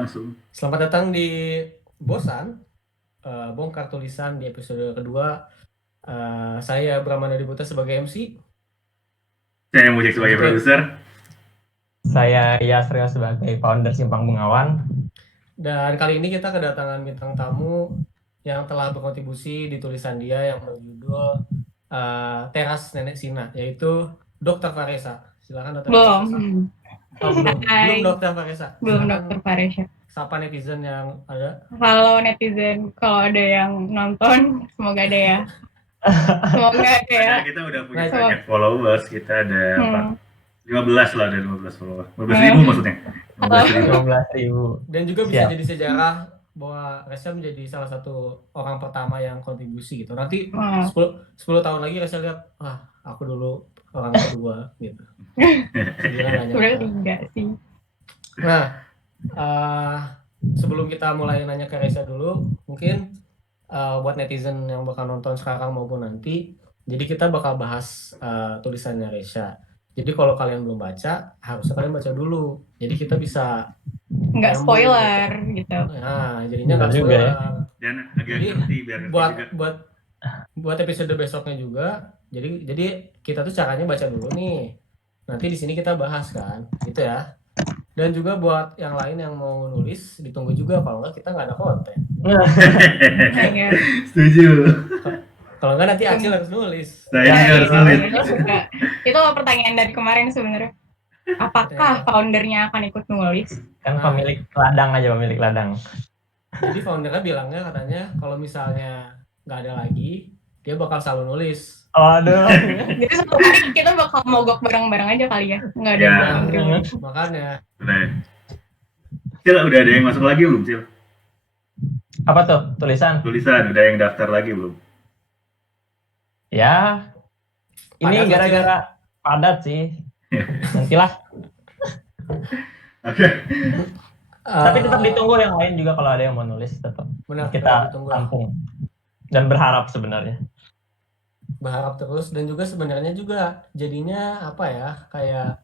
Langsung. Selamat datang di Bosan, bongkar tulisan di episode kedua. Saya Brahmana Diputa sebagai MC. Saya Mujik sebagai Selanjutnya, produser. Saya Yasril sebagai founder Simpang Bengawan. dan kali ini kita kedatangan bintang tamu yang telah berkontribusi di tulisan dia yang berjudul Teras Nenek Sina, yaitu Dr. Faresa. Silakan Dr. Belum. Faresa. Oh, belum Hai. Dr. Faresa. Belum Silakan Dr. Faresha. sapa netizen yang ada. Halo netizen, kalau ada yang nonton, semoga ada ya. Semoga ada ya. Kita udah punya Nah, banyak followers. Kita ada 15 lah, ada 15 followers. 15.000 maksudnya. 12.000. Dan juga bisa Siap. jadi sejarah bahwa Reza menjadi salah satu orang pertama yang kontribusi gitu. Nanti 10 tahun lagi Reza lihat, aku dulu orang kedua gitu. Sebenarnya enggak sih. Nah, sebelum kita mulai nanya ke Reza dulu, mungkin buat netizen yang bakal nonton sekarang maupun nanti, jadi kita bakal bahas tulisannya Reza. Jadi kalau kalian belum baca, harusnya kalian baca dulu. Jadi kita bisa nggak spoiler gitu. Nah, jadinya nggak Benar juga spoiler. ya. Dan agak Jadi ngerti biar ngerti juga. buat episode besoknya juga. Jadi kita tuh caranya baca dulu nih. Nanti di sini kita bahas kan, gitu ya. Dan juga buat yang lain yang mau nulis, ditunggu juga, kalau nggak kita nggak ada konten. Setuju. Kalau nggak nanti Acil harus nulis. Saya harus nulis. Itu pertanyaan dari kemarin sebenarnya. Apakah foundernya akan ikut nulis? Kan pemilik ladang aja, pemilik ladang. Jadi foundernya bilangnya katanya kalau misalnya nggak ada lagi, dia bakal selalu nulis. Waduh. Jadi suatu hari kita bakal mogok bareng-bareng aja kali ya. Nggak ada Ya. yang Makanya. Cil, udah ada yang masuk lagi belum, Cil? Apa tuh tulisan? Tulisan, udah yang daftar lagi belum? Ya. Ini Padat gara-gara padat sih. Nantilah. Oke. Tapi tetap ditunggu yang lain juga kalau ada yang mau nulis, tetap Benar, kita ditunggu. tampung. Dan berharap sebenarnya. Berharap terus, dan juga sebenarnya juga jadinya apa ya, kayak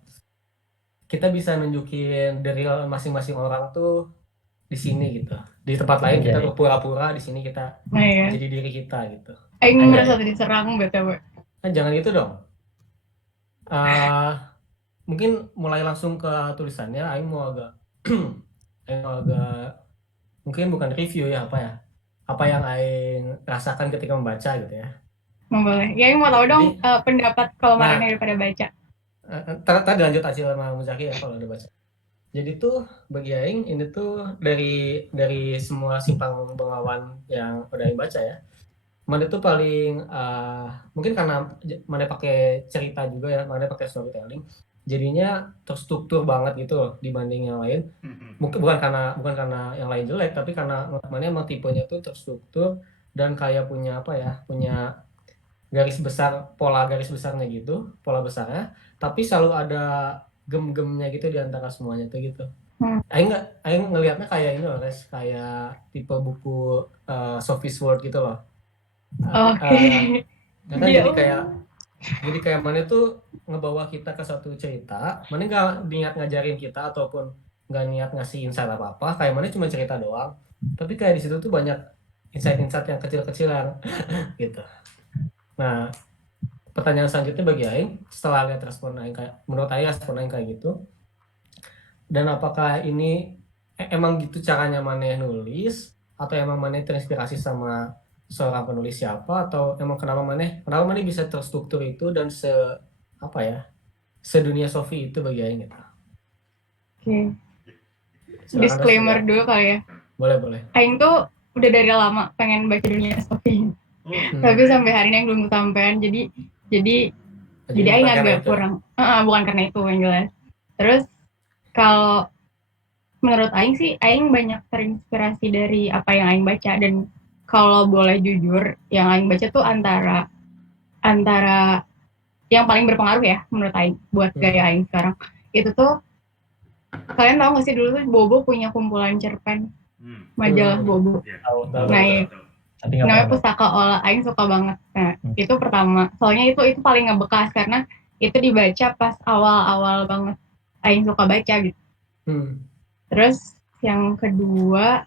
kita bisa nunjukin the real masing-masing orang tuh di sini gitu. Di tempat lain kita berpura-pura, di sini kita jadi diri kita gitu. Aing merasa diserang BTW. Jangan gitu dong. Mungkin mulai langsung ke tulisannya. Aing mau agak mungkin bukan review ya, apa yang Aing rasakan ketika membaca gitu ya. Boleh. Ya Aing mau tahu dong pendapat kalau kemarin daripada baca. Tadi lanjut Acil sama Muzaki ya kalau udah baca. Jadi tuh bagi Aing ini tuh dari semua Simpang Bengawan yang udah Aing baca ya, mana tuh paling mungkin karena mana pakai cerita juga ya, mana pakai storytelling, jadinya terstruktur banget gitu loh dibanding yang lain. Mungkin bukan karena yang lain jelek, tapi karena mana emang tipenya tuh terstruktur dan kayak punya punya garis besar, pola garis besarnya gitu, pola besarnya, tapi selalu ada gem-gemnya gitu di antara semuanya tuh gitu. Aing ngelihatnya kayak ini loh, Res, kayak tipe buku Sophie's World gitu loh. Jadi kayak mana tuh ngebawa kita ke suatu cerita, mana nggak niat ngajarin kita ataupun nggak niat ngasih insight apa-apa, kayak mana cuma cerita doang, tapi kayak di situ tuh banyak insight yang kecil-kecil yang gitu. Nah, pertanyaan selanjutnya bagi Aing, setelah lihat respon Aing menurut Aing respon Aing kayak gitu, dan apakah ini emang gitu caranya Maneh nulis, atau emang Maneh terinspirasi sama seorang penulis siapa, atau emang kenapa Maneh bisa terstruktur itu dan sedunia Sophie itu bagi Aing gitu. Oke. Disclaimer dulu kali ya. Boleh. Aing tuh udah dari lama pengen baca dunia Sophie. Tapi sampai hari ini belum kesampaian. Jadi Aing agak kurang. Bukan karena itu yang jelas. Terus kalau menurut Aing sih, Aing banyak terinspirasi dari apa yang Aing baca, dan kalau boleh jujur, yang Aing baca tuh antara yang paling berpengaruh ya menurut Aing buat gaya Aing sekarang. Itu tuh, kalian tahu nggak sih dulu tuh Bobo punya kumpulan cerpen, majalah Bobo. Nah, namanya Pustaka Ola. Aing suka banget. Nah, itu pertama. Soalnya itu paling ngebekas karena itu dibaca pas awal-awal banget Aing suka baca gitu. Terus yang kedua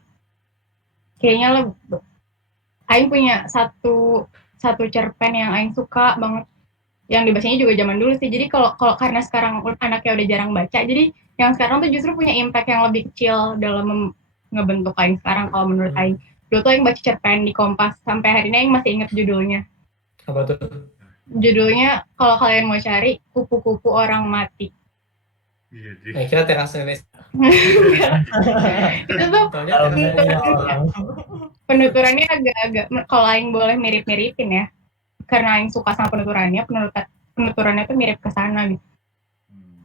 kayaknya aing punya satu cerpen yang aing suka banget, yang dibacanya juga zaman dulu sih. Jadi kalau karena sekarang anaknya udah jarang baca, jadi yang sekarang tuh justru punya impact yang lebih kecil dalam ngebentuk aing sekarang kalau menurut aing. Dulu tuh aing baca cerpen di Kompas, sampai hari ini aing masih inget judulnya. Apa tuh? Judulnya kalau kalian mau cari, Kupu-kupu Orang Mati. Iya, Ji. Kira teras Indonesia. Itu tuh Taunya teras Indonesia. penuturannya agak-agak, kalau aing boleh mirip-miripin ya, karena aing suka sama penuturannya tuh mirip ke sana gitu.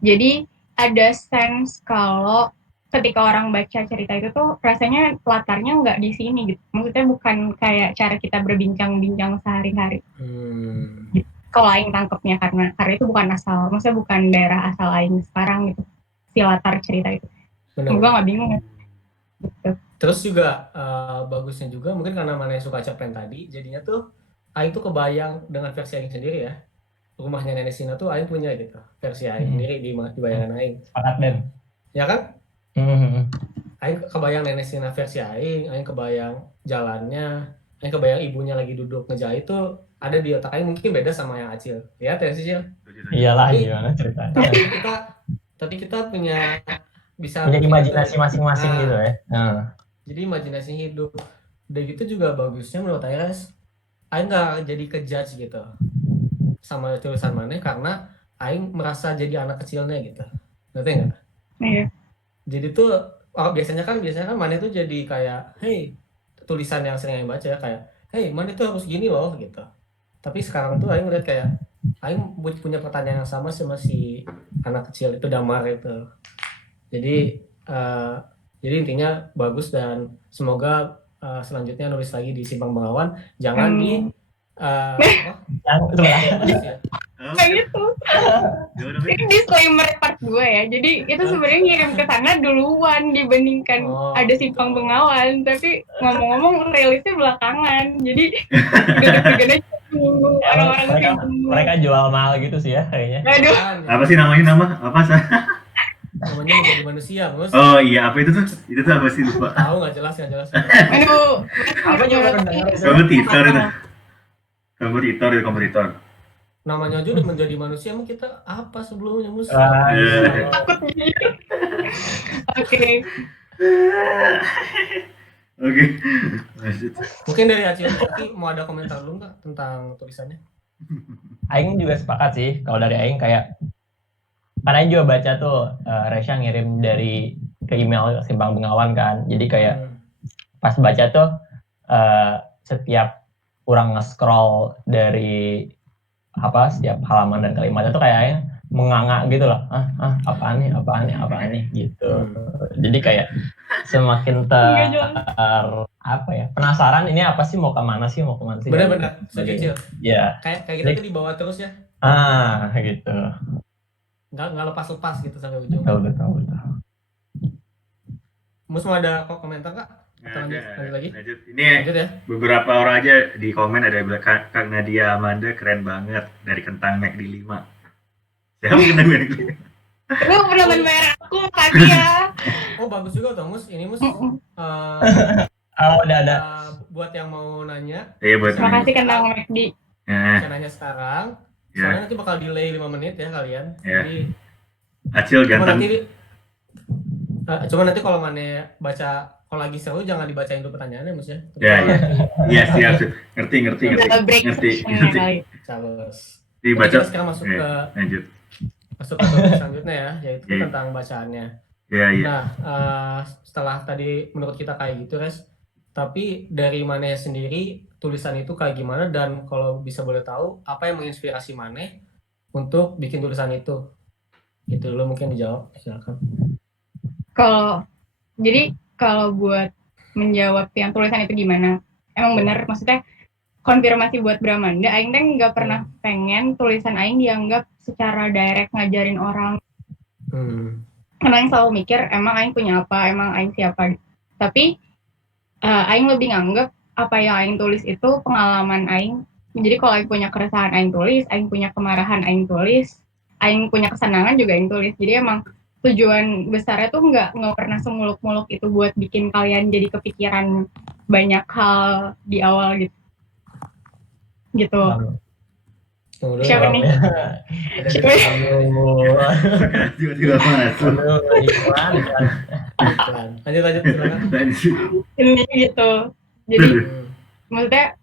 Jadi ada sense kalau ketika orang baca cerita itu tuh rasanya latarnya nggak di sini gitu. Maksudnya bukan kayak cara kita berbincang-bincang sehari-hari. Kalau aing tangkepnya karena itu bukan maksudnya bukan daerah asal aing sekarang gitu, si latar cerita itu. Gue nggak bingung ya. Gitu. Terus juga bagusnya juga mungkin karena mana yang suka cerpen tadi, jadinya tuh aing tuh kebayang dengan versi aing sendiri ya. Rumahnya Nenek Sina tuh aing punya gitu, versi aing sendiri di bayangan aing. Sepakat Den. Ya kan? Aing kebayang Nenek Sina versi aing kebayang jalannya, aing kebayang ibunya lagi duduk ngejahit tuh ada di otak aing, mungkin beda sama yang Acil. Ya, Cil. Iyalah, gimana ceritanya. Tapi kita punya bisa punya imajinasi masing-masing gitu ya. Jadi imajinasi hidup. Udah gitu juga bagusnya menurut aing nggak jadi kejudge gitu sama tulisan mana karena aing merasa jadi anak kecilnya gitu. Ngerti nggak? Iya. Jadi tuh biasanya kan mana tuh jadi kayak, hey, tulisan yang sering aing baca ya kayak, hey, mana tuh harus gini loh gitu. Tapi sekarang tuh aing ngeliat kayak aing punya pertanyaan yang sama sama si anak kecil itu, Damar itu. Jadi intinya bagus dan semoga selanjutnya nulis lagi di Simpang Bengawan, jangan di Kayak gitu. Ini disclaimer part 2 ya. Jadi itu sebenarnya ngirim ke sana duluan dibandingkan ada Simpang Bengawan, tapi ngomong-ngomong rilisnya belakangan. Jadi gede-gede orang-orang mereka jual mahal gitu sih ya kayaknya. Aduh. Apa sih namanya apa sih? Namanya Menjadi Manusia, Mus. Oh iya, apa itu tuh? Itu tuh apa sih, lupa. Tahu nggak jelas. Aduh. Apa juga dengar itu. Kompetitor. Namanya aja udah Menjadi Manusia, emang kita apa sebelumnya, Mus? Oke. Mungkin dari Acil mau ada komentar dulu nggak tentang tulisannya? Aing juga sepakat sih. Kalau dari Aing kayak, karena Aing juga baca tuh Resya ngirim dari ke email Simpang Bengawan kan. Jadi kayak pas baca tuh setiap kurang nge-scroll dari setiap halaman dan kalimatnya tuh kayak menganga gitu loh. Apaan nih gitu. Jadi kayak semakin penasaran ini apa sih, mau kemana sih. Benar-benar, sekecil. Iya. Kayak kita tuh dibawa terus ya. Gitu. Nggak lepas-lepas gitu sampai ujung. Betul. Mus mau ada komentar Kak? Lanjut lagi? Ini lanjut ya? Beberapa orang aja di komen ada yang bilang, Kak Nadia Amanda keren banget dari Kentang McD 5. Siapa Kentang McD 5? Lu pernah bayar aku tadi ya. Oh bagus juga tuh Mus. Ini Mus. Udah ada. Buat yang mau nanya. Iya, buat terima kasih Kentang McD. Bisa nanya sekarang. Soalnya nanti bakal delay 5 menit ya kalian. Jadi Acil ganteng. Cuma nanti kalau mana baca, kalau lagi seru jangan dibacain dulu pertanyaannya Mus ya. Iya siap. Ngerti. Terus. Dibaca. Kita sekarang masuk ke topik selanjutnya ya, yaitu tentang bacaannya. Nah, setelah tadi menurut kita kayak gitu, tapi dari Maneh sendiri tulisan itu kayak gimana, dan kalau bisa boleh tahu apa yang menginspirasi Maneh untuk bikin tulisan itu? Itu dulu mungkin dijawab, silakan. Kalau buat menjawab yang tulisan itu gimana, emang benar, maksudnya konfirmasi buat Bramanda, aing teh nggak pernah pengen tulisan aing dianggap secara direct ngajarin orang. Karena aing selalu mikir, emang aing punya apa, emang aing siapa. Tapi aing lebih nganggap apa yang aing tulis itu pengalaman aing. Jadi kalau aing punya keresahan aing tulis, aing punya kemarahan aing tulis, aing punya kesenangan juga aing tulis. Jadi emang tujuan besarnya tuh nggak pernah semuluk-muluk itu buat bikin kalian jadi kepikiran banyak hal di awal gitu. Tunggu dulu Siapa ya. nih? Ada di Siapa? Tiba-tiba masuk. iklan. Lanjut silakan. Ini gitu. Jadi Hmm. maksudnya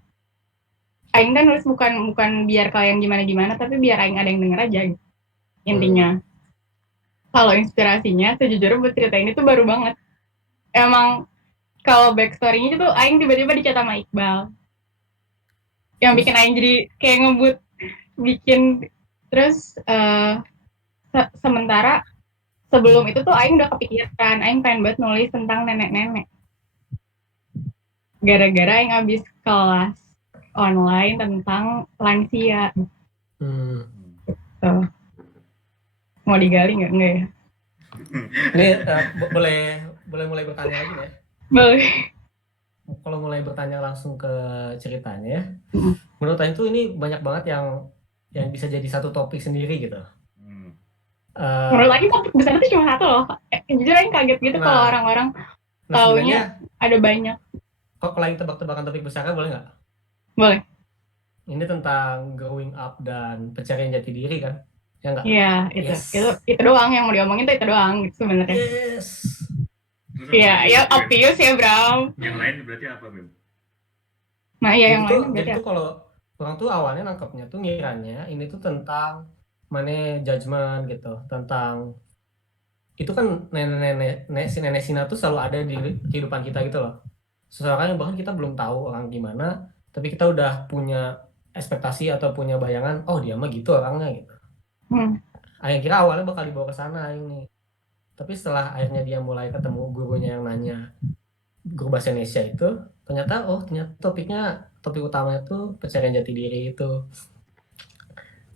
Aing kan nulis bukan biar kalian gimana tapi biar Aing ada yang denger aja gitu. Intinya. Kalau inspirasinya sejujurnya buat cerita ini tuh baru banget. Emang kalau backstory-nya tuh Aing tiba-tiba dicat sama Iqbal. Yang bikin Aing jadi kayak ngebut bikin. Terus sementara sebelum itu tuh Aing udah kepikiran, Aing pengen banget nulis tentang nenek-nenek. Gara-gara Aing abis kelas online tentang lansia. Tuh. Mau digali nggak? Enggak ya? Ini boleh mulai bertanya lagi ya? Boleh. Kalau mulai bertanya langsung ke ceritanya ya, menurut Aing tuh ini banyak banget yang bisa jadi satu topik sendiri gitu. Menurut Aing topik besar itu cuma satu loh. Jujur Aing kaget gitu kalau orang-orang taunya ada banyak. Kok lain tebak-tebakan topik besarnya boleh nggak? Boleh. Ini tentang growing up dan pencarian jati diri kan? Ya nggak? Iya, itu doang yang mau diomongin tuh itu doang gitu sebenarnya. Yes. Iya, ya obvious ya, Bram. Yang lain berarti apa, Bim? Nah, iya yang lain berarti. Jadi tuh kalau orang tuh awalnya nangkepnya tuh ngiranya ini tuh tentang judgment gitu, tentang itu kan si nenek Sina tuh selalu ada di kehidupan kita gitu loh. Seseorang yang bahkan kita belum tahu orang gimana, tapi kita udah punya ekspektasi atau punya bayangan, oh dia mah gitu orangnya gitu. Akhirnya kira awalnya bakal dibawa ke sana ini. Tapi setelah akhirnya dia mulai ketemu gurunya yang nanya guru bahasa Indonesia itu, ternyata topik utamanya tuh pencarian jati diri itu.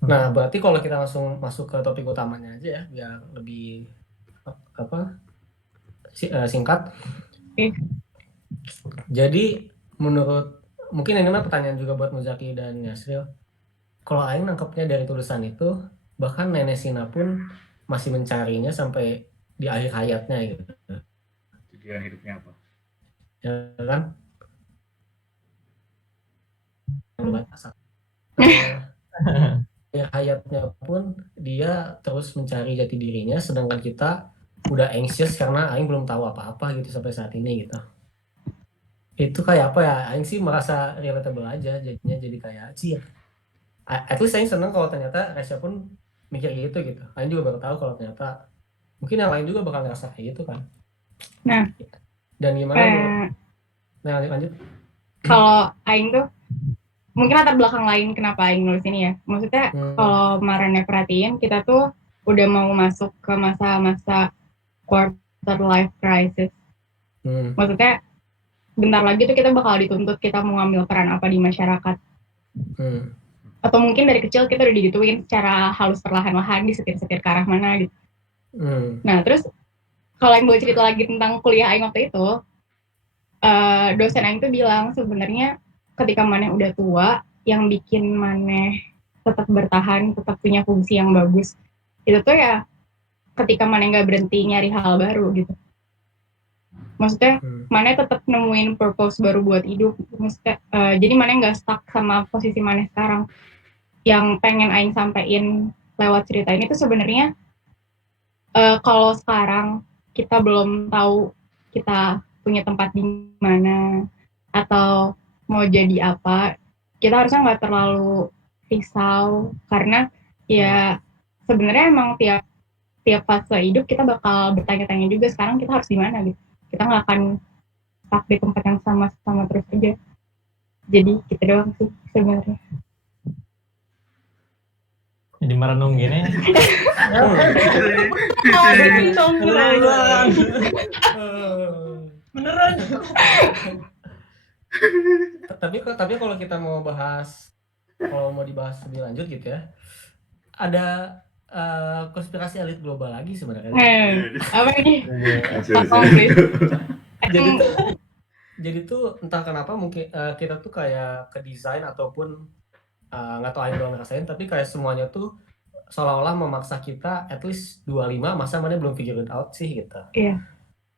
Nah, berarti kalau kita langsung masuk ke topik utamanya aja ya, biar lebih singkat. Jadi mungkin ini mah pertanyaan juga buat Muzaki dan Yasril. Kalau Aing nangkepnya dari tulisan itu, bahkan nenek Sina pun masih mencarinya sampai di akhir hayatnya gitu. Tujuan hidupnya apa? Ya kan? Hayatnya pun dia terus mencari jati dirinya, sedangkan kita udah anxious karena Aing belum tahu apa-apa gitu sampai saat ini gitu. Itu kayak apa ya? Aing sih merasa relatable aja jadinya, jadi kayak sih. At least Aing seneng kalau ternyata Resya pun mikir gitu. Aing juga baru tahu kalau ternyata mungkin yang lain juga bakal ngerasa kayak gitu kan. Nah. Dan gimana? Nah, lanjut. Kalau Aing tuh mungkin latar belakang lain kenapa Aing nulis ini ya. Maksudnya kalau kemarin perhatiin kita tuh udah mau masuk ke masa-masa quarter life crisis. Maksudnya bentar lagi tuh kita bakal dituntut kita mau ngambil peran apa di masyarakat. Atau mungkin dari kecil kita udah digituin secara halus perlahan-lahan disetir-setir ke arah mana gitu. Nah terus kalau Aing boleh cerita lagi tentang kuliah Aing waktu itu, dosen Aing tuh bilang sebenarnya ketika maneh udah tua, yang bikin maneh tetap bertahan, tetap punya fungsi yang bagus, itu tuh ya ketika maneh nggak berhenti nyari hal baru gitu. Maksudnya maneh tetap nemuin purpose baru buat hidup. Maksudnya, jadi maneh nggak stuck sama posisi maneh sekarang. Yang pengen Aing sampein lewat cerita ini tuh sebenarnya kalau sekarang kita belum tahu kita punya tempat di mana atau mau jadi apa, kita harusnya nggak terlalu risau karena ya sebenarnya emang tiap fase hidup kita bakal bertanya-tanya juga sekarang kita harus di mana gitu. Kita nggak akan stuck di tempat yang sama terus aja. Jadi gitu doang sih sebenarnya. Jadi merenung gini. Beneran. Tapi kalau kita mau dibahas lebih lanjut gitu ya, ada konspirasi elit global lagi sebenarnya. Apa ini? Jadi tuh entah kenapa mungkin kita tuh kayak ke desain ataupun nggak tahu Aing belum ngerasain, tapi kayak semuanya tuh seolah-olah memaksa kita at least 25 masa mana belum figure it out sih gitu. Iya.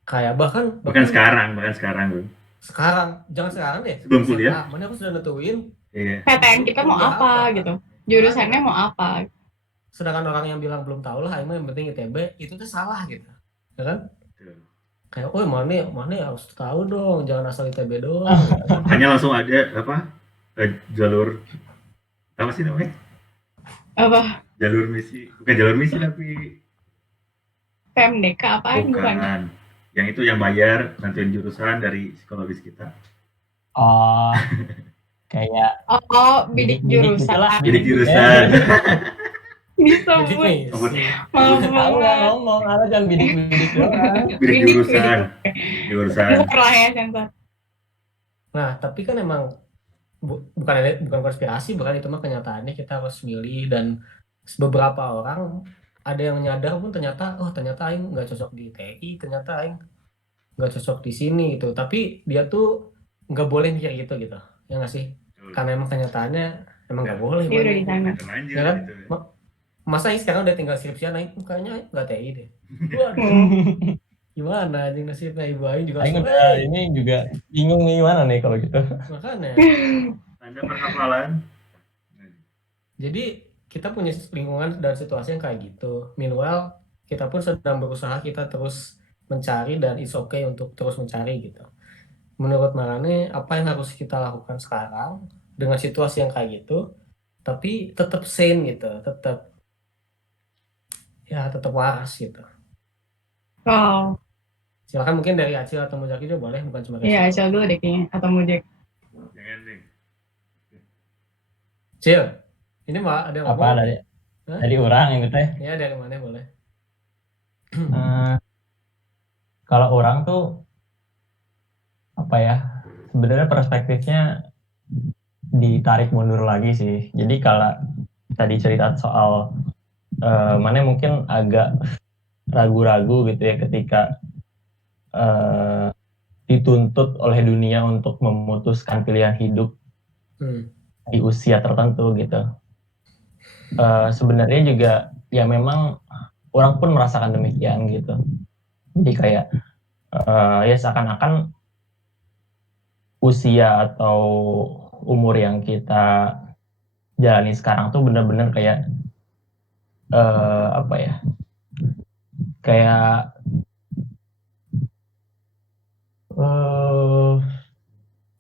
Kayak bahkan Bahkan sekarang bro. sekarang, jangan sekarang deh. Sebelum kuliah. SMA, mana aku sudah nentuin Iya. PTN kita mau Kuliah apa apa? gitu. Jurusannya mau apa. sedangkan orang yang bilang belum tahu lah, yang penting ITB itu tuh salah gitu, ya kan? Betul. Kayak, oh mana harus tahu dong, jangan asal ITB doang. Hanya langsung ada jalur apa sih namanya? Apa? Jalur misi, bukan jalur misi tapi PMDK apa bukan? bukan. Yang itu yang bayar nentuin jurusan dari psikologis kita. Oh, kayak Oh, bidik Bidik jurusan. gitulah. Bidik jurusan. Bisa Bidik buat. misi. Maaf Aku nggak banget. ngomong, aku jangan bidik-bidik doang. Bidik jurusan. Jurusan. Sensor lah ya, sensor. Nah, tapi kan emang bukan konspirasi, bukan, itu mah kenyataannya. Kita harus milih, dan beberapa orang ada yang nyadar pun ternyata aing nggak cocok di TI, ternyata aing nggak cocok di sini gitu. Tapi dia tuh nggak boleh mikir gitu, ya nggak sih? Karena emang kenyataannya emang nggak boleh. Dia udah di sana. Lanjut Ya kan? gitu. Masa aing sekarang udah tinggal skripsian, aing kayaknya nggak TI deh. Waduh, gimana anjing nasibnya ibu aing juga. Aing udah ini juga bingung nih gimana nih kalau gitu. Makanya. Ada perhafalan. Jadi kita punya lingkungan dan situasi yang kayak gitu. Meanwhile, kita pun sedang berusaha, kita terus mencari, dan it's okay untuk terus mencari gitu. Menurut Marane, apa yang harus kita lakukan sekarang dengan situasi yang kayak gitu, tapi tetap sane gitu, tetap waras gitu. Wow. Silakan, mungkin dari Acil atau Mujaki juga boleh, bukan cuma Iya, Acil dulu deh kayaknya. Atau Mujek. Jangan deh. Cil, ini mah ada yang Apa ngomong? dari orang yang gitu ya? Ya, dari mana boleh. Kalau orang tuh apa ya? Sebenarnya perspektifnya ditarik mundur lagi sih. Jadi kalau tadi cerita soal mana mungkin agak ragu-ragu gitu ya ketika dituntut oleh dunia untuk memutuskan pilihan hidup di usia tertentu gitu. Sebenarnya juga ya memang orang pun merasakan demikian gitu. Jadi kayak ya seakan-akan usia atau umur yang kita jalani sekarang tuh benar-benar kayak apa ya? Kayak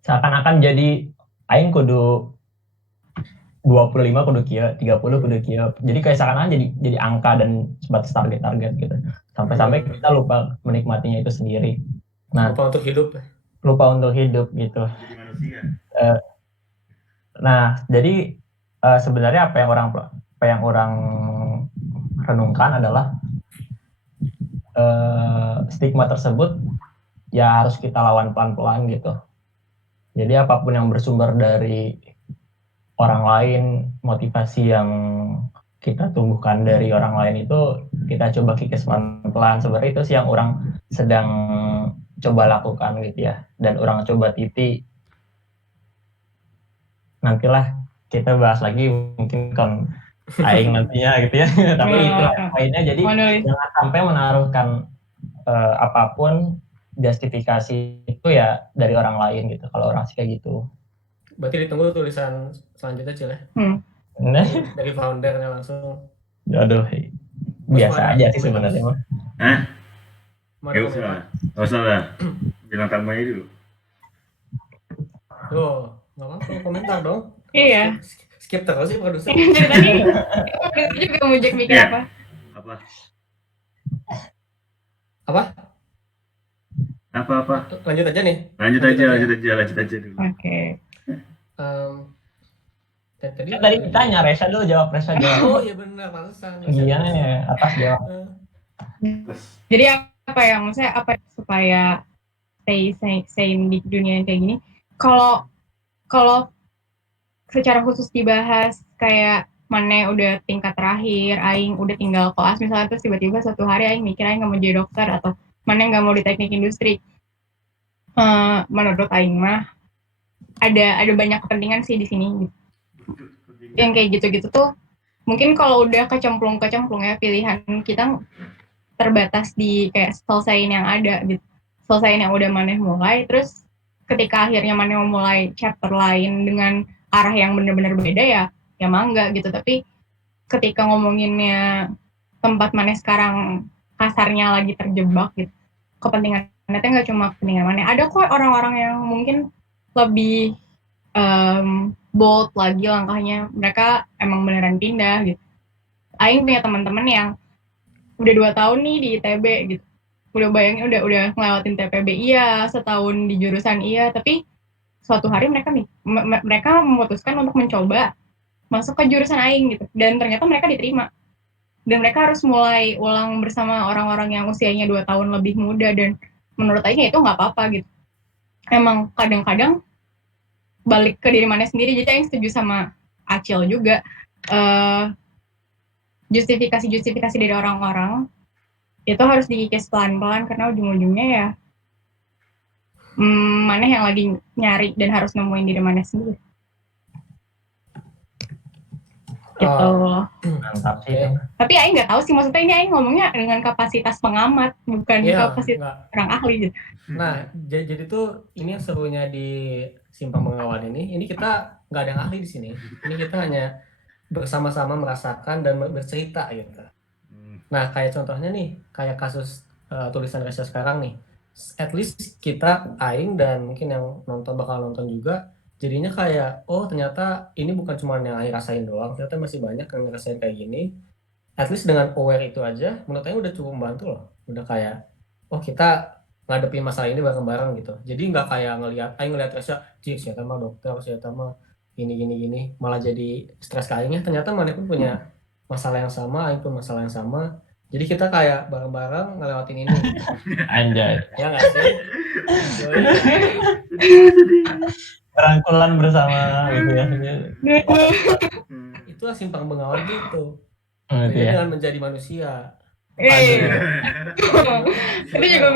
seakan-akan jadi aing kudu 25 kudu kieu, 30 kudu kieu. Jadi kayak seakan-akan jadi angka dan sebatas target-target gitu. Sampai-sampai kita lupa menikmatinya itu sendiri. Nah, lupa untuk hidup Jadi gitu. manusia. Nah, jadi sebenarnya apa yang orang renungkan adalah stigma tersebut ya harus kita lawan pelan-pelan gitu. Jadi apapun yang bersumber dari orang lain, motivasi yang kita tumbuhkan dari orang lain itu kita coba kikis pelan-pelan. Sebenarnya itu sih yang orang sedang coba lakukan gitu ya. Dan orang coba titi. Nantilah kita bahas lagi mungkin kan aing nantinya gitu ya. Tapi itu poinnya, jadi jangan sampai menaruhkan apapun justifikasi itu ya dari orang lain gitu. Kalau orang sih kayak gitu. Berarti ditunggu tulisan selanjutnya Cil ya. Dari foundernya langsung. Aduh, biasa aja sih sebenarnya mah. Gak usah lah. Bilang tambahin dulu. Nggak apa-apa, komentar dong. Iya. Skip terus sih produser. Dari tadi produser juga Mujek mikir apa? Apa? Lanjut aja nih. Lanjut aja dulu. Oke. Tadi ditanya Resa dulu, jawab. Oh iya benar, pantesan. Iya ya, atas jawab. Jadi apa ya, maksudnya apa supaya stay sane di dunia yang kayak gini? Kalau secara khusus dibahas kayak mana udah tingkat terakhir, aing udah tinggal koas misalnya, terus tiba-tiba suatu hari aing mikir aing nggak mau jadi dokter atau mana nggak mau di teknik industri. Menurut aing mah ada banyak kepentingan sih di sini. Yang kayak gitu-gitu tuh mungkin kalau udah kecemplung ya pilihan kita terbatas di kayak selesaiin yang ada gitu, selesaiin yang udah maneh mulai, terus ketika akhirnya maneh mau mulai chapter lain dengan arah yang benar-benar beda ya mangga gitu. Tapi ketika ngomonginnya tempat maneh sekarang kasarnya lagi terjebak gitu, kepentingannya nggak cuma kepentingan maneh, ada kok orang-orang yang mungkin lebih bold lagi langkahnya, mereka emang beneran pindah gitu. Aing punya teman-teman yang udah 2 tahun nih di ITB gitu, udah bayangin udah ngelewatin TPB iya, setahun di jurusan iya, tapi suatu hari mereka memutuskan untuk mencoba masuk ke jurusan Aing gitu, dan ternyata mereka diterima, dan mereka harus mulai ulang bersama orang-orang yang usianya 2 tahun lebih muda, dan menurut Aing itu nggak apa-apa gitu. Emang kadang-kadang balik ke diri mana sendiri. Jadi Aing setuju sama Acil juga, justifikasi dari orang-orang itu harus dikikis pelan-pelan, karena ujung-ujungnya ya mana yang lagi nyari dan harus nemuin diri mana sendiri gitu. Mantap sih. Oke. Itu. Tapi Aing nggak tahu sih, maksudnya ini Aing ngomongnya dengan kapasitas pengamat, bukan Iya, kapasitas enggak. orang ahli gitu. Nah, jadi tuh ini yang serunya di Simpang Bengawan ini kita nggak ada yang ahli di sini. Ini kita hanya bersama-sama merasakan dan bercerita gitu. Nah, kayak contohnya nih, kayak kasus tulisan Reza sekarang nih. At least kita, Aing, dan mungkin yang bakal nonton juga, jadinya kayak, oh ternyata ini bukan cuma yang Aing rasain doang, ternyata masih banyak yang ngerasain kayak gini. At least dengan aware itu aja, menurut Aing udah cukup membantu loh. Udah kayak, oh kita ngadepin masalah ini bareng-bareng gitu. Jadi nggak kayak Aing ngeliat Reza, siapa mah dokter, siapa mah gini, malah jadi stres ke Aingnya. Ternyata mana pun punya masalah yang sama, Aing pun masalah yang sama. Jadi kita kayak bareng-bareng ngelewatin ini. Anjay. Ya nggak sih? Rangkulan bersama gitu ya. Itulah Simpang Bengawan gitu. Gitu Beda ya. dengan menjadi manusia. Itu juga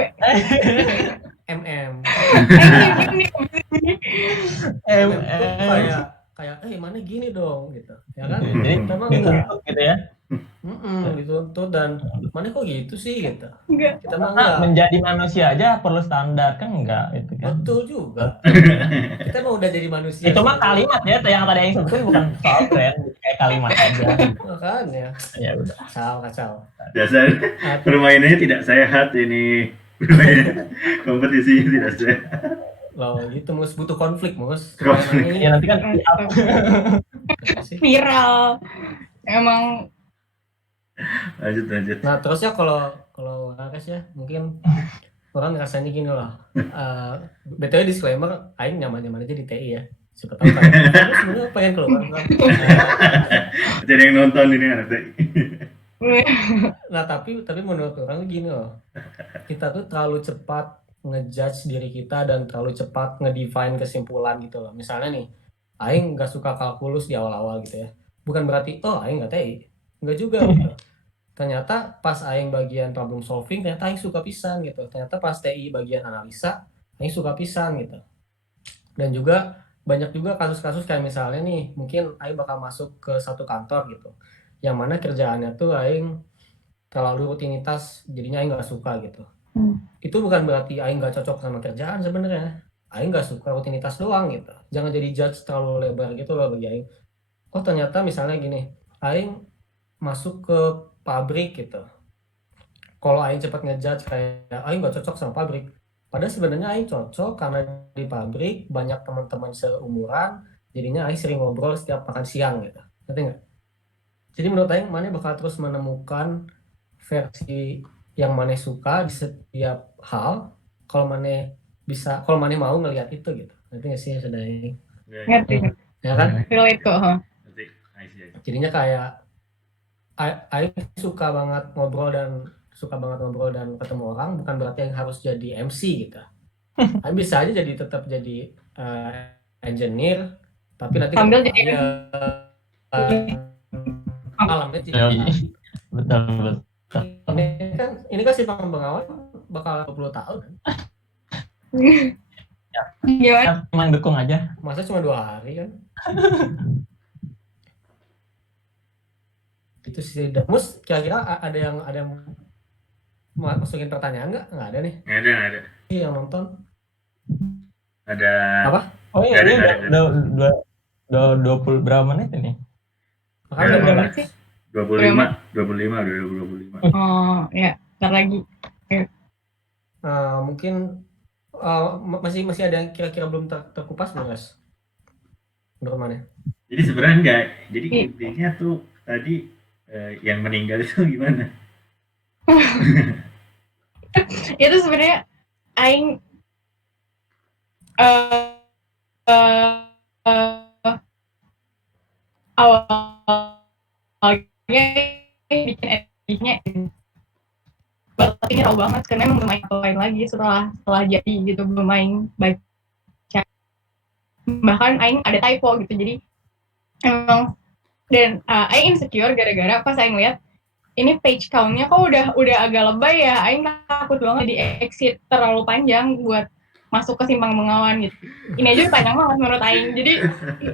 MM. MM. Kayak mana gini dong gitu. Ya kan? Jadi Memang dituntut gitu ya. dituntut dan mana kok gitu sih gitu. enggak. Kita mah Nah, enggak. menjadi manusia aja perlu standar kan enggak itu kan. Betul juga. Kita mau udah jadi manusia. Itu mah kalimat ya yang tadi yang sebutin bukan soal tren, kayak kalimat aja. Makanya. Ya udah. Kacau. Dasar permainannya tidak sehat ini. Kompetisinya tidak sehat. Loh gitu Mus, butuh konflik Mus. Ya nanti kan viral. Emang Lanjut. Nah terus ya kalau Ares ya mungkin orang rasanya gini loh. BTW disclaimer, Aing nyaman-nyaman aja di TI ya. Siapa tahu kan. Terus sebenarnya pengen keluar kan. Jadi yang nonton ini anak TI. Nah tapi menurut orang gini loh. Kita tuh terlalu cepat ngejudge diri kita dan terlalu cepat ngedefine kesimpulan gitu loh. Misalnya nih, Aing nggak suka kalkulus di awal-awal gitu ya. Bukan berarti Aing nggak TI. Nggak juga gitu. Ternyata pas Aing bagian problem solving, ternyata Aing suka pisan gitu. Ternyata pas TI bagian analisa, Aing suka pisan gitu. Dan juga banyak juga kasus-kasus kayak misalnya nih, mungkin Aing bakal masuk ke satu kantor gitu. Yang mana kerjaannya tuh Aing terlalu rutinitas, jadinya Aing nggak suka gitu. Itu bukan berarti Aing nggak cocok sama kerjaan sebenarnya. Aing nggak suka rutinitas doang gitu. Jangan jadi judge terlalu lebar gitu loh bagi Aing. Oh ternyata misalnya gini, Aing masuk ke pabrik gitu. Kalau Aing cepat ngejudge kayak Aing nggak cocok sama pabrik. Padahal sebenarnya Aing cocok karena di pabrik banyak teman-teman seumuran, jadinya Aing sering ngobrol setiap makan siang gitu. Ngerti nggak? Jadi menurut Aing mana bakal terus menemukan versi yang mana suka di setiap hal. Kalau mana mau ngelihat itu gitu. Ngerti nggak sih sudah ini? ngerti. Ya kan? Relate kok. Jadinya kayak Aing suka banget ngobrol dan ketemu orang, bukan berarti yang harus jadi MC gitu. Aing bisa aja tetap jadi engineer, tapi nanti sambil jadi alamnya tidak. Betul. Ini kan Simpang Bengawan bakal 20 tahun kan? Gimana? Emang dukung aja. Masa cuma 2 hari kan? Itu sih. Mus, kira-kira ada yang masukin pertanyaan nggak ada nih Nggak ada. yang nonton. Ada. Apa? Oh iya, ini Nggak ada. udah 20 berapa menit ini? Makanya Ya, udah berapa mulai. sih? 25. Oh ya, ntar lagi. Mungkin masih ada yang kira-kira belum terkupas belum guys? Menurut mana? Jadi sebenarnya enggak. Jadi Iya. intinya tuh tadi yang meninggal itu gimana? Itu sebenarnya aing awalnya bikin editnya ini raw banget karena emang belum main apa-apain lagi setelah jadi gitu, belum main baca, bahkan aing ada typo gitu. Jadi emang dan aing insecure gara-gara pas aing lihat ini page count-nya kok udah agak lebay ya. Aing takut banget di exit terlalu panjang buat masuk ke Simpang Bengawan gitu. Ini aja udah panjang banget menurut aing. Jadi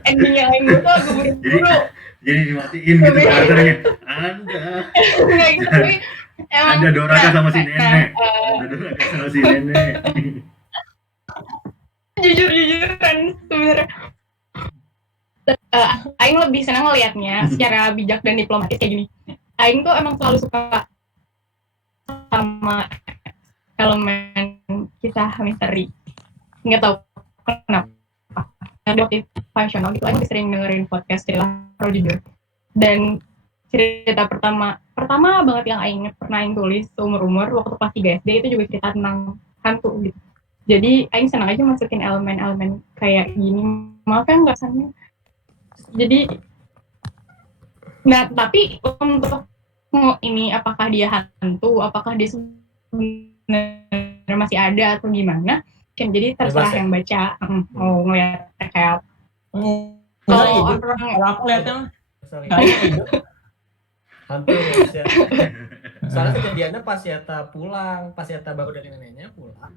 endingnya aing tuh agak buru-buru. Jadi dimatiin gitu karakternya. Nggak gitu, tapi emang Ada Doraka sama si nenek. nah, Ada Doraka sama si nenek. jujur-jujuran sebenarnya aing lebih senang ngelihatnya secara bijak dan diplomatis kayak gini. Aing tuh emang selalu suka sama elemen kisah misteri. Nggak tahu kenapa. Waktu fashional gitu, Aing sering dengerin podcast cerita horor jujur. Dan cerita pertama banget yang Aing pernah tulis seumur-umur waktu kelas 3 SD itu juga cerita tentang hantu gitu. Jadi Aing senang aja masukin elemen-elemen kayak gini. Maaf ya nggak sana. Jadi, nah tapi untuk ini apakah dia hantu, apakah dia sebenarnya masih ada atau gimana? Kan jadi terserah yang baca mau ngeliat kayak kalau aku lihatnya Sorry. kayaknya hidup. Hantu ya. Soalnya kejadiannya pas Yata pulang, pas Yata baru dari neneknya pulang.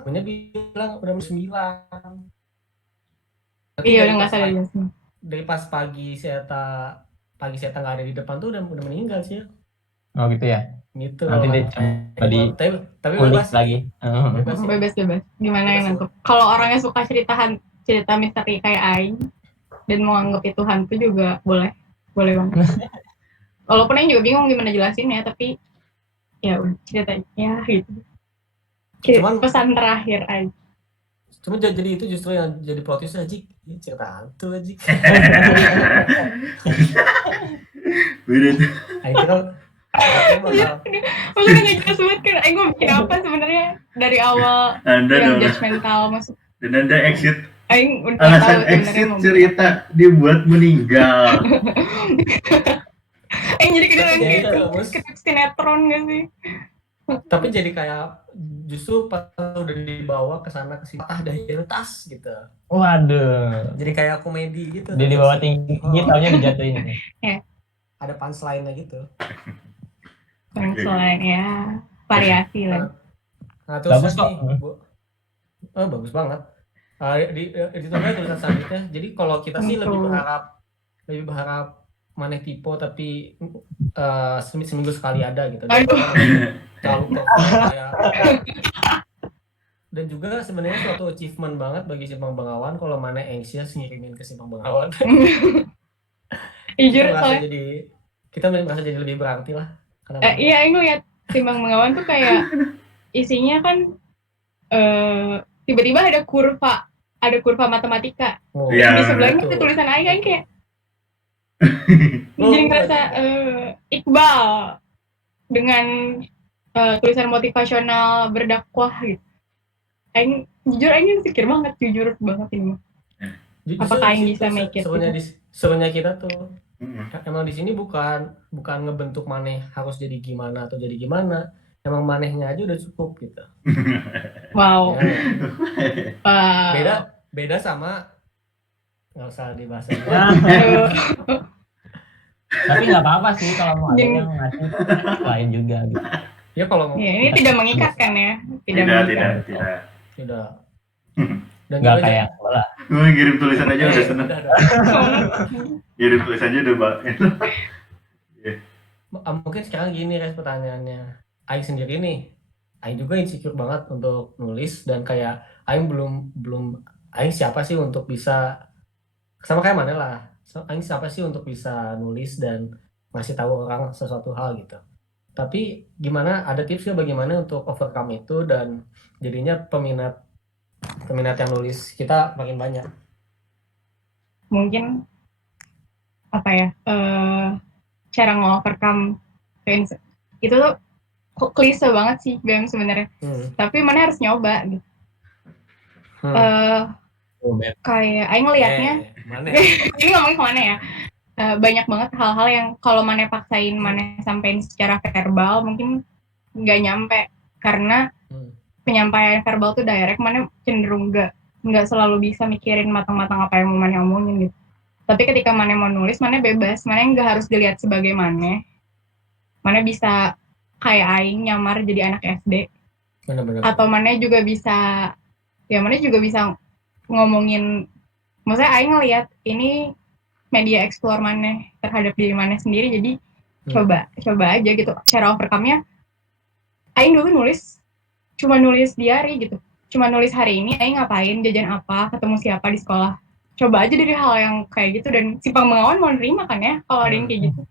Punya bilang udah 9. Iya udah nggak sadar ya. Dari pas pagi Yata nggak ada di depan tuh udah meninggal sih. Oh gitu ya. Gitu. Nanti deh coba di tapi kulik bebas lagi. bebas. Gimana yang nangkep? Kalau orangnya suka cerita misteri kayak Aing dan mau anggap itu hantu juga boleh banget. Walaupun Aing juga bingung gimana jelasinnya, tapi ya udah ceritanya gitu. Cuman Pesan terakhir aja. Cuma jadi itu justru yang jadi plot twist aja, ini cerita hantu aja. Beda tuh. Aing kira Maksudnya nggak jelas banget kan, Aing mau bikin apa sebenarnya dari awal Anda yang dong. judgmental masuk. Dan Anda exit. Aing udah Alasan tahu sebenarnya exit mau cerita dibuat meninggal. Aing jadi kedengeran Ya, kayak itu loh, Bos. sinetron gak sih? tapi jadi kayak justru pas udah dibawa ke sana ke sini patah dari tas gitu. Waduh. Jadi kayak komedi gitu. Dia dibawa tinggi, taunya dijatuhin. Ada punchline-nya gitu. Selain ya variasi lah. Nah, terus Bagus kok. nih, bagus banget. Di tulisan selanjutnya. Jadi kalau kita sih lebih berharap maneh tipe tapi seminggu sekali ada gitu. Terlalu kayak. Dan juga sebenarnya suatu achievement banget bagi Simpang Bengawan kalau maneh anxious ngirimin ke Simpang Bengawan. Kita merasa jadi lebih berarti lah. Iya, Aing ngeliat Simpang Bengawan tuh kayak isinya kan tiba-tiba ada kurva matematika. Di sebelahnya itu tulisan Aing kayak jadi ngerasa Iqbal dengan tulisan motivasional berdakwah gitu. Aing insecure banget, jujur banget ini. Apakah Aing bisa make it? Sebenarnya kita tuh emang di sini bukan ngebentuk maneh harus jadi gimana atau jadi gimana. Emang manehnya aja udah cukup gitu. Wow. Beda sama nggak usah dibahas. Tapi nggak apa-apa sih kalau mau ada yang ngasih lain juga gitu. Ya kalau ini tidak mengikat kan ya? Tidak. Dan nggak kayak bola. Gue ngirim tulisan aja udah seneng. Ngirim tulisannya udah mungkin sekarang gini Res pertanyaannya. Aing sendiri nih, Aing juga insecure banget untuk nulis dan kayak Aing belum belum Aing siapa sih untuk bisa sama kayak mana lah. Aing siapa sih untuk bisa nulis dan ngasih tahu orang sesuatu hal gitu. Tapi gimana ada tipsnya bagaimana untuk overcome itu dan jadinya peminat peminat yang nulis kita makin banyak. Mungkin apa ya? Cara nge-overcome itu tuh klise banget sih Bem sebenarnya. Tapi mana harus nyoba gitu. Kayak Aing ngelihatnya mana? ini ngomongin kemana ya? Banyak banget hal-hal yang kalau mana paksain mana sampein secara verbal mungkin nggak nyampe karena penyampaian verbal tuh direct, mana cenderung nggak selalu bisa mikirin matang-matang apa yang mau mana omongin gitu. Tapi ketika mana mau nulis, mana bebas, mana nggak harus dilihat sebagai mana bisa kayak Aing nyamar jadi anak SD. Benar-benar. Atau mana juga bisa ngomongin, maksudnya Aing ngelihat ini media explore mana terhadap diri mana sendiri, jadi coba aja gitu. Cara overcome-nya, Aing dulu cuma nulis diary gitu, cuma nulis hari ini Aing ngapain, jajan apa, ketemu siapa di sekolah. Coba aja dari hal yang kayak gitu, dan si Pangbengawan mau nerima kan ya kalau ada yang kayak gitu.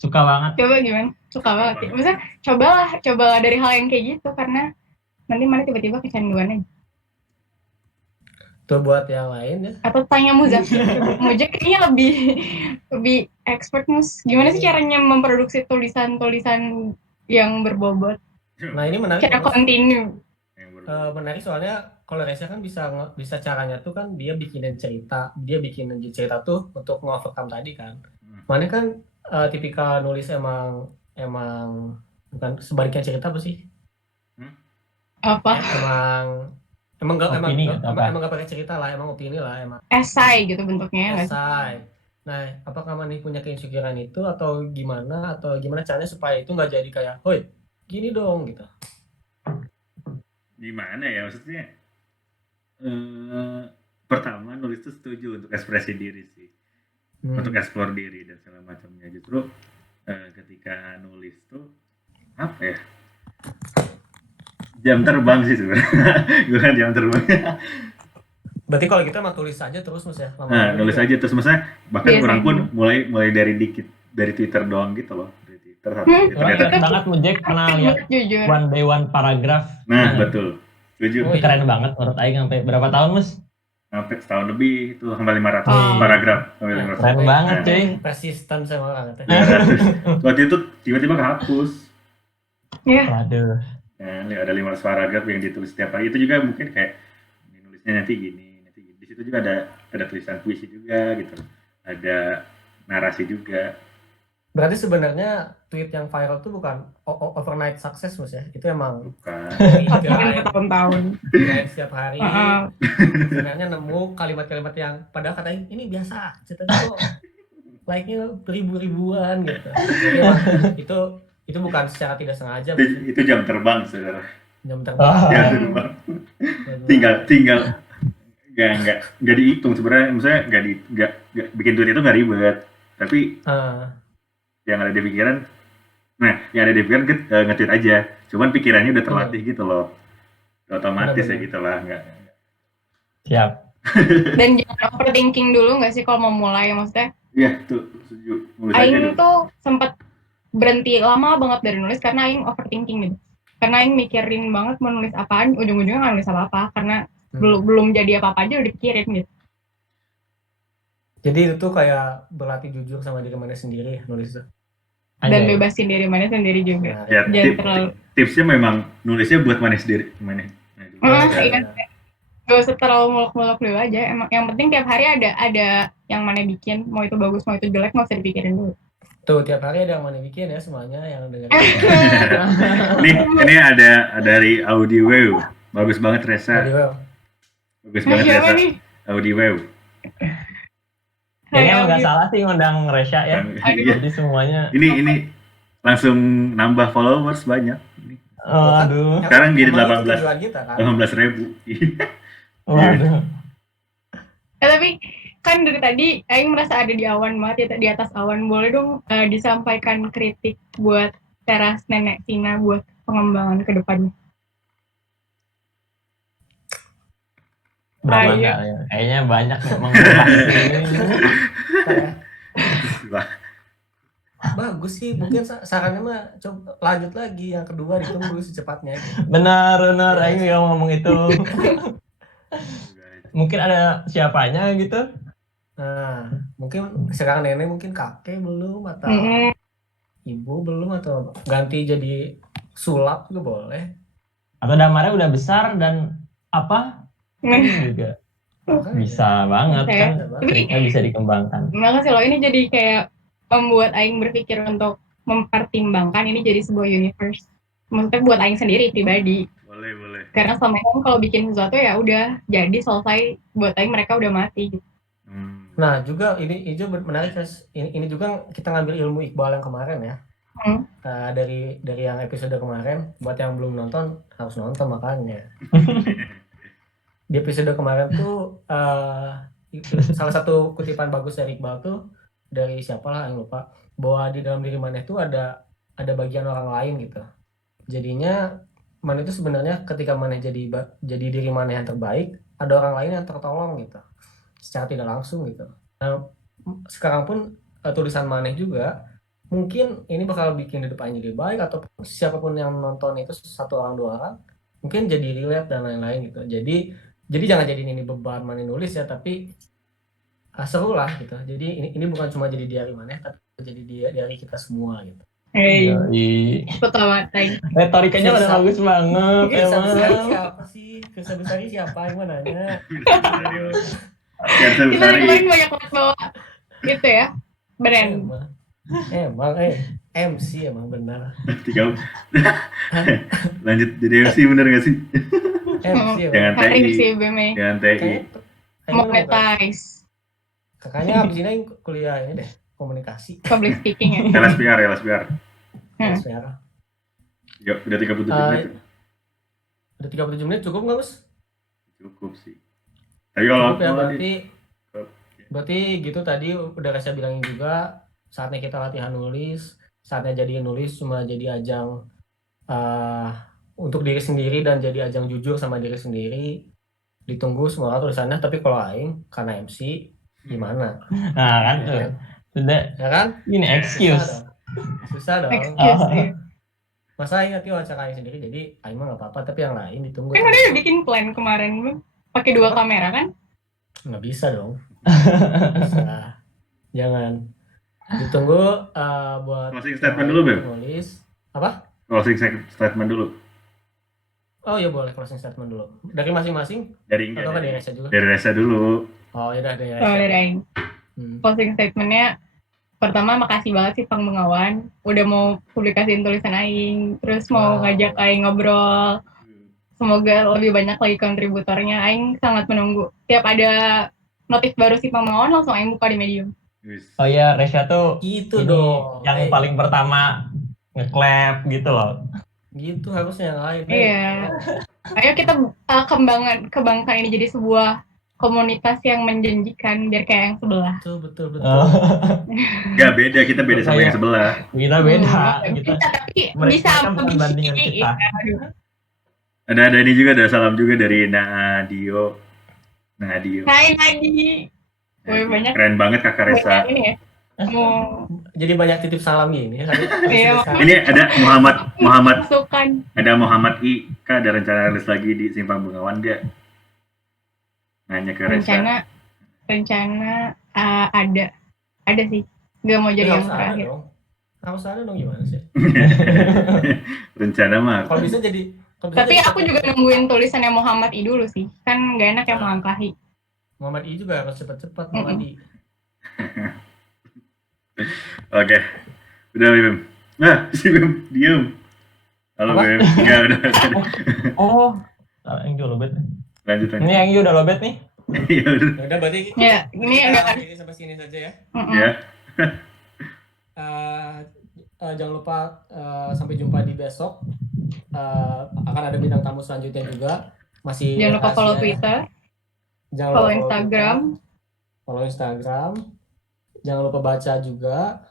Suka banget. Coba gimana? Suka banget ya. Maksudnya cobalah dari hal yang kayak gitu, karena nanti mana tiba-tiba kecanduan aja. Tuh buat yang lain ya. Atau tanya Muzak. Muzak kayaknya lebih expert, Mus. Gimana sih caranya memproduksi tulisan-tulisan yang berbobot? Nah ini menarik. Cara kontinu. Menarik soalnya kalau Reza kan bisa caranya tuh kan dia bikinin cerita tuh untuk nge-overcome tadi kan. Mana kan tipikal nulis emang bukan sebaliknya cerita apa sih? Apa? Emang gak pakai cerita lah, emang opini lah, emang esai gitu bentuknya. Esai. Nah, apakah Mani punya keinsecurean itu atau gimana caranya supaya itu nggak jadi kayak, hoi, gini dong gitu. Gimana ya maksudnya? Pertama nulis itu setuju untuk ekspresi diri sih, untuk explore diri dan segala macamnya. Justru ketika nulis tuh apa ya? Jam terbang sih sebenarnya. Gue kan jam terbang. Berarti kalau kita mah tulis aja terus Mas ya. Nulis aja terus, maksudnya bahkan orang pun mulai dari Twitter doang gitu loh. Dari Twitter banget Mujek pernah lihat one by one paragraph. Nah, betul. Setuju. Keren banget menurut Aing. Sampai berapa tahun, Mas? Sampai setahun lebih itu, sampai 500 paragraf. Keren banget, cuy. Persisten sama banget. Waktu itu tiba-tiba kehapus. Iya. Waduh. Nah, ada 500 paragraf yang ditulis setiap hari. Itu juga mungkin kayak nulisnya nanti gini. Di situ juga ada tulisan puisi juga gitu. Ada narasi juga. Berarti sebenarnya tweet yang viral tuh bukan overnight success Mas ya. Itu emang bukan bertahun-tahun. Setiap hari sebenarnya nemu kalimat-kalimat yang padahal katanya ini biasa. Ceritanya kok like-nya beribu-ribuan gitu. Itu bukan secara tidak sengaja. Itu jam terbang, saudara. Jam terbang. Tinggal nggak dihitung sebenarnya. Maksudnya nggak bikin tweet itu nggak ribet. Tapi yang ada di pikiran, nge-tweet aja. Cuman pikirannya udah terlatih gitu loh. Otomatis ya gitulah. Siap. Dan jangan overthinking dulu nggak sih kalau mau mulai, maksudnya? Iya, tuh setuju. Aing tuh sempat berhenti lama banget dari nulis karena Aing overthinking gitu. Karena Aing mikirin banget mau nulis apaan, ujung-ujungnya nggak nulis apa-apa karena belum jadi apa-apa aja udah dipikirin gitu. Jadi itu tuh kayak berlatih jujur sama diri mana sendiri nulis tuh. Dan bebasin diri mana sendiri juga. Ya, tipsnya memang nulisnya buat mana sendiri. Iya. Gak usah terlalu muluk-muluk dulu aja. Emang yang penting tiap hari ada yang mana bikin, mau itu bagus mau itu jelek nggak usah dipikirin dulu. Tuh tiap hari ada yang mana bikin ya semuanya yang dengerin. Ini ada dari Audiwave. Bagus banget Reza. Bagus banget Reza. Audiwave. Kayaknya nggak salah sih ngundang Resya ya. Jadi semuanya. Ini langsung nambah followers banyak. Aduh. Sekarang jadi 18.000. Waduh. Tapi kan dari tadi Aing merasa ada di awan banget ya, di atas awan. Boleh dong disampaikan kritik buat teras nenek Tina buat pengembangan ke depannya. Berapa Ayo. enggak ya? Kayaknya banyak nih mengulas ini. Wah, Bagus sih, mungkin sarannya mah coba lanjut lagi yang kedua, ditunggu secepatnya. Benar, Aing juga mau ngomong itu. Mungkin ada siapanya gitu. Nah, mungkin sekarang nenek, mungkin kakek belum, atau ibu belum, atau ganti jadi sulap juga boleh. Atau damarnya udah besar dan apa? Kan juga bisa banget Oke. kan, Tapi cerita bisa dikembangkan. makasih loh, ini jadi kayak membuat Aing berpikir untuk mempertimbangkan ini jadi sebuah universe. Maksudnya buat Aing sendiri pribadi. boleh. Karena selama ini kalau bikin sesuatu ya udah jadi selesai, buat Aing mereka udah mati gitu. Nah juga ini juga menarik guys. Ini juga kita ngambil ilmu Iqbal yang kemarin ya. Dari yang episode kemarin, buat yang belum nonton harus nonton makanya. Di episode kemarin tuh salah satu kutipan bagus dari Iqbal tuh dari siapalah yang lupa, bahwa di dalam diri maneh tuh ada bagian orang lain gitu. Jadinya maneh itu sebenarnya ketika maneh jadi diri maneh yang terbaik, ada orang lain yang tertolong gitu secara tidak langsung gitu. Nah sekarang pun tulisan maneh juga mungkin ini bakal bikin hidup Aing jadi baik, atau siapapun yang nonton itu satu orang dua orang mungkin jadi relate dan lain-lain gitu. Jadi jangan jadiin ini beban maneh nulis ya, tapi seru lah gitu. Jadi ini bukan cuma jadi diary maneh, tapi jadi diary kita semua gitu. Pertama Aing. Retorikanya udah bagus banget emang. Siapa sih? Firsa Besari siapa? Yang mana nanya? Firsa Kita dari Besari. kemarin banyak banget bawa gitu ya, brand. Emang MC emang benar. Lanjut jadi MC bener gak sih? MC Jangan Hari TI. sih BME. Jangan TI. Monetize. Kakaknya abis ini kuliah ini deh, komunikasi. Public speaking ya. LSPR. LSPR. Yuk, udah 37 menit. Udah 37 menit cukup nggak, Mas? Cukup sih. Tapi kalau cukup ya, berarti gitu tadi udah Reza bilangin juga, saatnya kita latihan nulis, saatnya jadi nulis cuma jadi ajang untuk diri sendiri dan jadi ajang jujur sama diri sendiri. Ditunggu semua tulisannya, tapi kalau Aing karena MC gimana? Nah kan Ya, sudah ya kan? ini excuse. Susah dong. Excuse ya. Masa Aing nanti wawancara Aing sendiri, jadi Aing mah nggak apa-apa, tapi yang lain ditunggu. Kan udah bikin plan kemarin belum? Pakai 2 kamera kan? Nggak bisa dong. Bisa. Jangan. Ditunggu buat closing statement dulu, Beb. Nulis. Apa? Closing statement dulu. Oh ya boleh, closing statement dulu. Dari masing-masing? Dari Atau dari Reza juga? Dari Reza dulu. Oh ya udah dari Reza. Kalau dari Aing. Closing statementnya, pertama makasih banget sih Pang Bengawan udah mau publikasiin tulisan Aing, terus mau ngajak Aing ngobrol. Semoga lebih banyak lagi kontributornya. Aing sangat menunggu. Tiap ada notif baru si Pang Bengawan langsung Aing buka di Medium. Oh iya, Resya tuh itu ini dong yang paling pertama nge-clap gitu loh. Gitu harusnya yang lain. Iya. Ayo kita kembangkan ini jadi sebuah komunitas yang menjanjikan biar kayak yang sebelah. Betul. Gak beda, kita beda sama yang sebelah. Kita beda. Kita tapi Mereka bisa kan bukan bandingan kita. Ada ini juga, ada salam juga dari Nadio. Hai Nadi. Banyak. Keren banget Kakak Reza. Ini ya. Jadi banyak titip salam gini. Iya. Ini ada Muhammad. Masukan. Ada Muhammad I. Kak, ada rencana rilis lagi di Simpang Bengawan gak? Nanya ke Reza. Rencana ada sih. Gak mau jadi yang terakhir. Harus ada dong, gimana sih? Rencana mah. Kalau bisa jadi. Tapi aku juga nungguin tulisannya Muhammad I dulu sih. Kan gak enak ya melangkahi. Muhammad I juga harus cepat-cepat Muhammad I. Oke. Udah Bim. Nah, si Bim diem. Halo Bim. Enggak, udah. Oh, yang juga lobet. Lanjut. Ini yang udah lobet nih. Iya udah. Udah berarti. Ya, ini udah kan. Sampai sini saja ya. Ya. Jangan lupa sampai jumpa di besok. Akan ada bintang tamu selanjutnya juga. Masih jangan lupa follow Twitter, jangan follow lupa Instagram. follow Instagram, jangan lupa baca juga.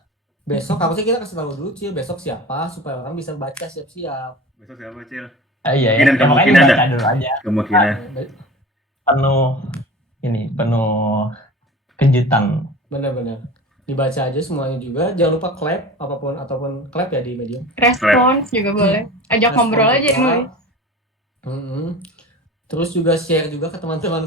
Besok harusnya kita kasih tahu dulu Cil, besok siapa supaya orang bisa baca siap-siap. Besok siapa, Cil? Iya ya. Kemungkinan Makanya ada. baca dulu aja. Kemungkinan. Penuh kejutan. Bener-bener. Dibaca aja semuanya juga. Jangan lupa clap ataupun clap ya di Medium. Respons juga boleh. Ajak Respon ngobrol aja juga. yang nulis. Terus juga share juga ke teman-teman